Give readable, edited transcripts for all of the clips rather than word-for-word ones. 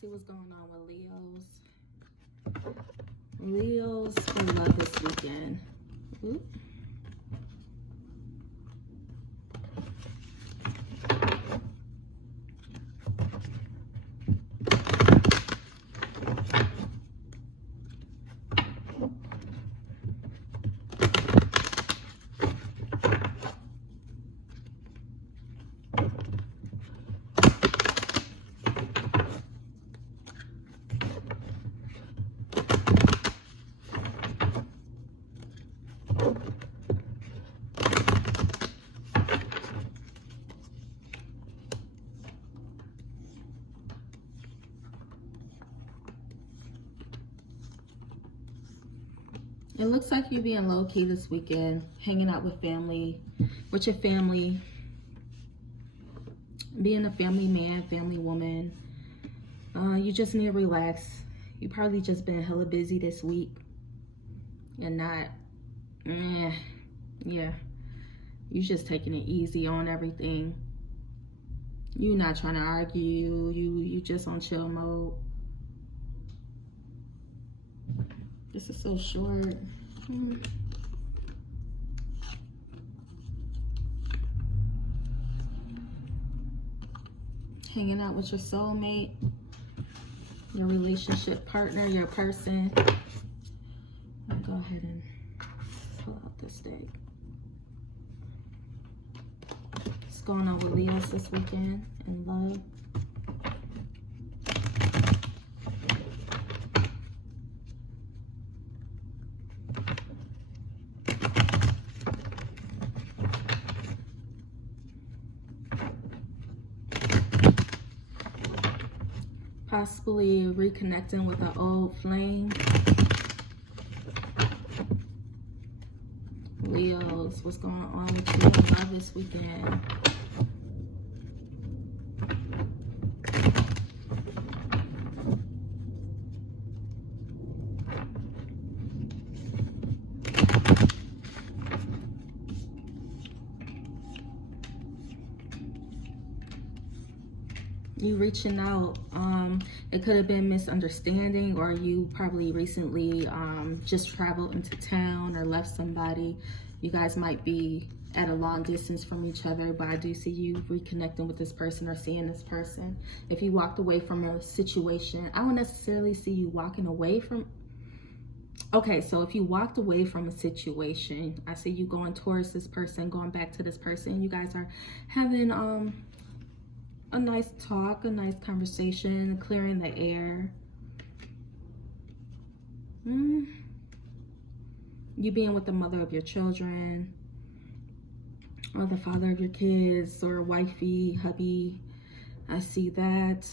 see what's going on with Leos. Leos for love this weekend. Oop. It looks like you're being low-key this weekend, hanging out with family, with your family, being a family man, family woman. You just need to relax. You probably just been hella busy this week and not, yeah. You just taking it easy on everything. You not trying to argue. You just on chill mode. This is so short. Hanging out with your soulmate, your relationship partner, your person. I'll go ahead and pull out this deck. What's going on with Leos this weekend in love? Possibly reconnecting with an old flame. Leos, what's going on with you in love this weekend? You reaching out, it could have been misunderstanding, or you probably recently just traveled into town or left somebody. You guys might be at a long distance from each other, but I do see you reconnecting with this person or seeing this person. If you walked away from a situation, I don't necessarily see you walking away from. Okay, so if you walked away from a situation, I see you going towards this person, going back to this person. You guys are having a nice talk, a nice conversation, clearing the air. You being with the mother of your children, or the father of your kids, or wifey, hubby. I see that.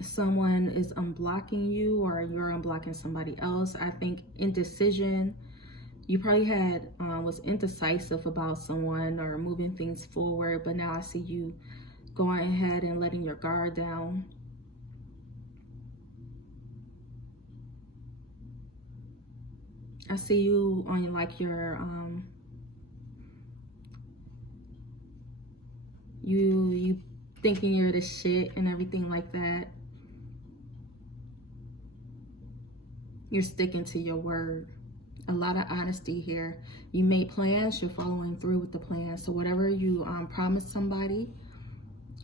Someone is unblocking you, or you're unblocking somebody else. I think indecision. You probably had was indecisive about someone or moving things forward, but now I see you going ahead and letting your guard down. I see you on like your you thinking you're the shit and everything like that. You're sticking to your word. A lot of honesty here. You made plans, you're following through with the plan. So whatever you promised somebody,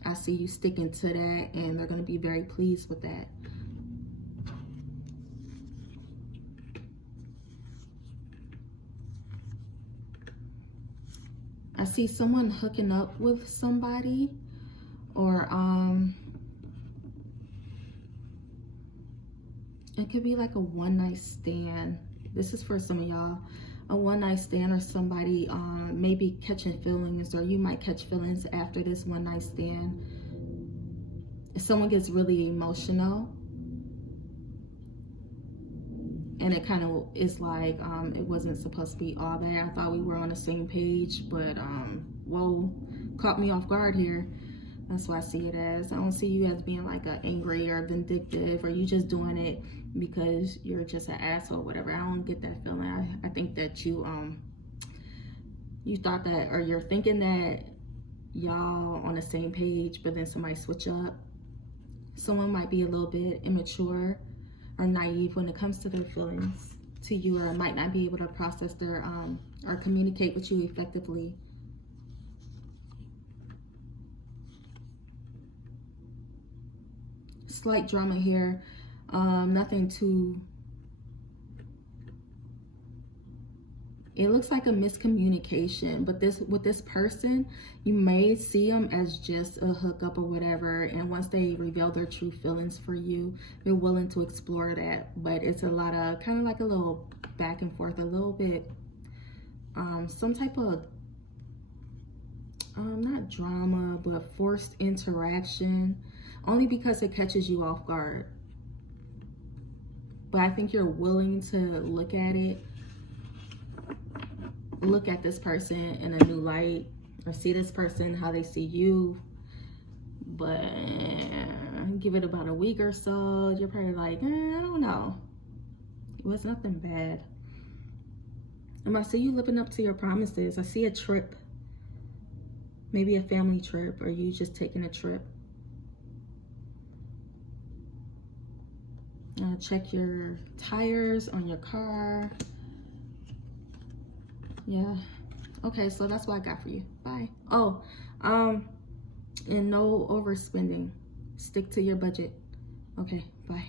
I see you sticking to that, and they're going to be very pleased with that. I see someone hooking up with somebody, or it could be like a one-night stand. This is for some of y'all. A one-night stand, or somebody maybe catching feelings, or you might catch feelings after this one-night stand. If someone gets really emotional, and it kind of is like it wasn't supposed to be all that. I thought we were on the same page, but whoa, caught me off guard here. That's what I see it as. I don't see you as being like a angry or vindictive, or you just doing it because you're just an asshole or whatever. I don't get that feeling. I think that you thought that, or you're thinking that y'all on the same page, but then somebody switch up. Someone might be a little bit immature or naive when it comes to their feelings to you, or might not be able to process their or communicate with you effectively. Slight drama here, nothing too. It looks like a miscommunication, but with this person, you may see them as just a hookup or whatever, and once they reveal their true feelings for you, they're willing to explore that. But it's a lot of kind of like a little back and forth, a little bit some type of not drama, but forced interaction, only because it catches you off guard. But I think you're willing to look at it, look at this person in a new light, or see this person how they see you. But give it about a week or so, you're probably like, I don't know, it was nothing bad. And I see you living up to your promises. I see a trip, maybe a family trip, or you just taking a trip. Check your tires on your car. Yeah. Okay, so that's what I got for you. Bye. Oh, and no overspending. Stick to your budget. Okay, bye.